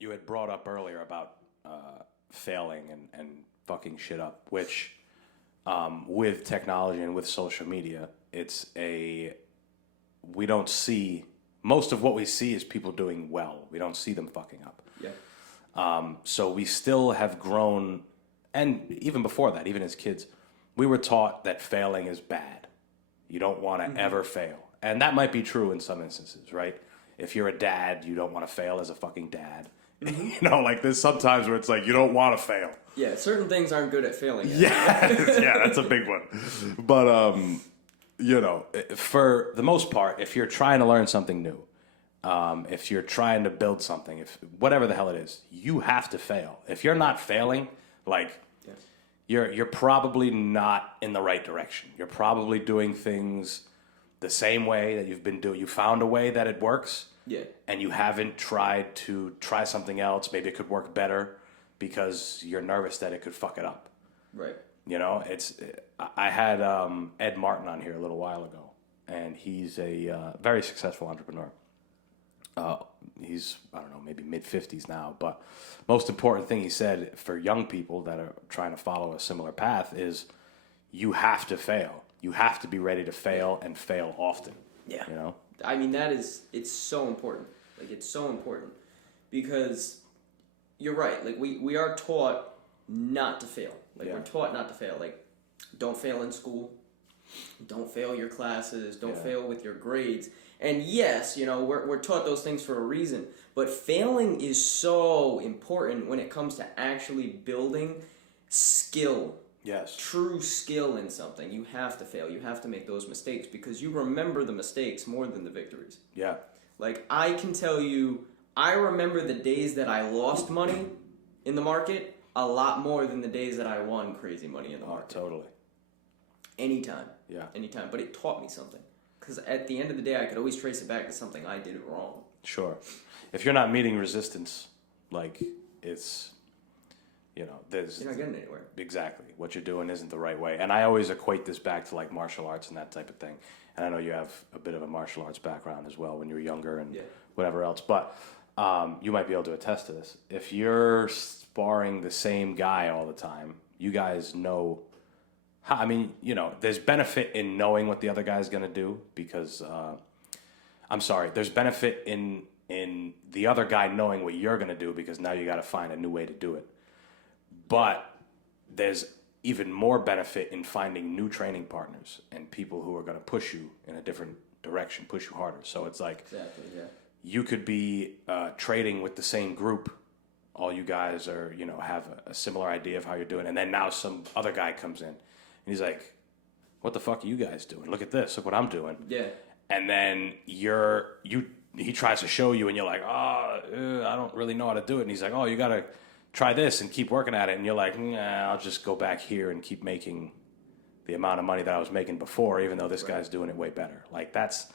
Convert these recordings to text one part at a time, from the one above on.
You had brought up earlier about failing and fucking shit up, which with technology and with social media, we don't see, most of what we see is people doing well. We don't see them fucking up. Yeah. So we still have grown, and even before that, even as kids, we were taught that failing is bad. You don't want to ever fail. And that might be true in some instances, right? If you're a dad, you don't want to fail as a fucking dad. Like there's sometimes where it's like you don't want to fail. Yeah, certain things aren't good at failing. Yeah, yeah, that's a big one. But for the most part, if you're trying to learn something new, if you're trying to build something, if whatever the hell it is, you have to fail. If you're not failing, like you're probably not in the right direction. You're probably doing things the same way that you've been doing. You found a way that it works. Yeah. And you haven't tried to try something else. Maybe it could work better because you're nervous that it could fuck it up. Right. I had Ed Martin on here a little while ago, and he's a very successful entrepreneur. He's, I don't know, maybe mid-50s now, but most important thing he said for young people that are trying to follow a similar path is you have to fail. You have to be ready to fail and fail often. Yeah. I mean, it's so important. Like, it's so important because you're right. Like, we are taught not to fail. Like, we're taught not to fail. Like, don't fail in school. Don't fail your classes. Don't fail with your grades. And yes, we're taught those things for a reason. But failing is so important when it comes to actually building skill. Yes. True skill in something. You have to fail. You have to make those mistakes because you remember the mistakes more than the victories. Yeah. Like, I can tell you, I remember the days that I lost money in the market a lot more than the days that I won crazy money in the market. Totally. Anytime. Yeah. Anytime. But it taught me something. Because at the end of the day, I could always trace it back to something I did wrong. Sure. If you're not meeting resistance, like, it's... you're not getting anywhere. Exactly. What you're doing isn't the right way. And I always equate this back to like martial arts and that type of thing. And I know you have a bit of a martial arts background as well when you were younger and whatever else. But you might be able to attest to this. If you're sparring the same guy all the time, you guys know there's benefit in knowing what the other guy's going to do because there's benefit in the other guy knowing what you're going to do because now you got to find a new way to do it. But there's even more benefit in finding new training partners and people who are going to push you in a different direction, push you harder. So it's like you could be trading with the same group. All you guys are, have a similar idea of how you're doing. And then now some other guy comes in and he's like, what the fuck are you guys doing? Look at this. Look what I'm doing. Yeah. And then he tries to show you and you're like, I don't really know how to do it. And he's like, you got to try this and keep working at it. And you're like, I'll just go back here and keep making the amount of money that I was making before, even though this guy's doing it way better. Like that's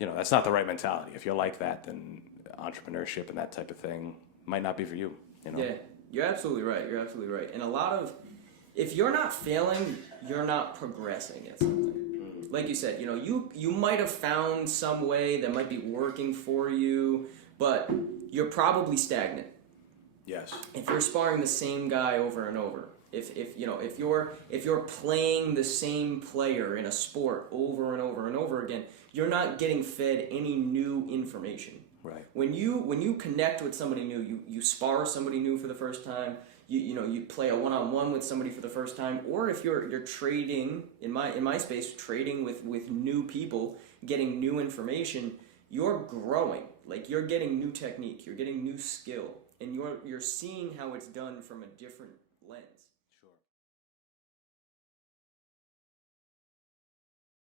not the right mentality. If you're like that, then entrepreneurship and that type of thing might not be for you. Yeah, you're absolutely right. You're absolutely right. And if you're not failing, you're not progressing at something. Like you said, you might have found some way that might be working for you, but you're probably stagnant. Yes. If you're sparring the same guy over and over, if you're playing the same player in a sport over and over and over again, you're not getting fed any new information. Right. When you connect with somebody new, you spar somebody new for the first time, you play a one-on-one with somebody for the first time, or if you're trading in my space, trading with new people, getting new information, you're growing. Like you're getting new technique, you're getting new skill. And you're seeing how it's done from a different lens.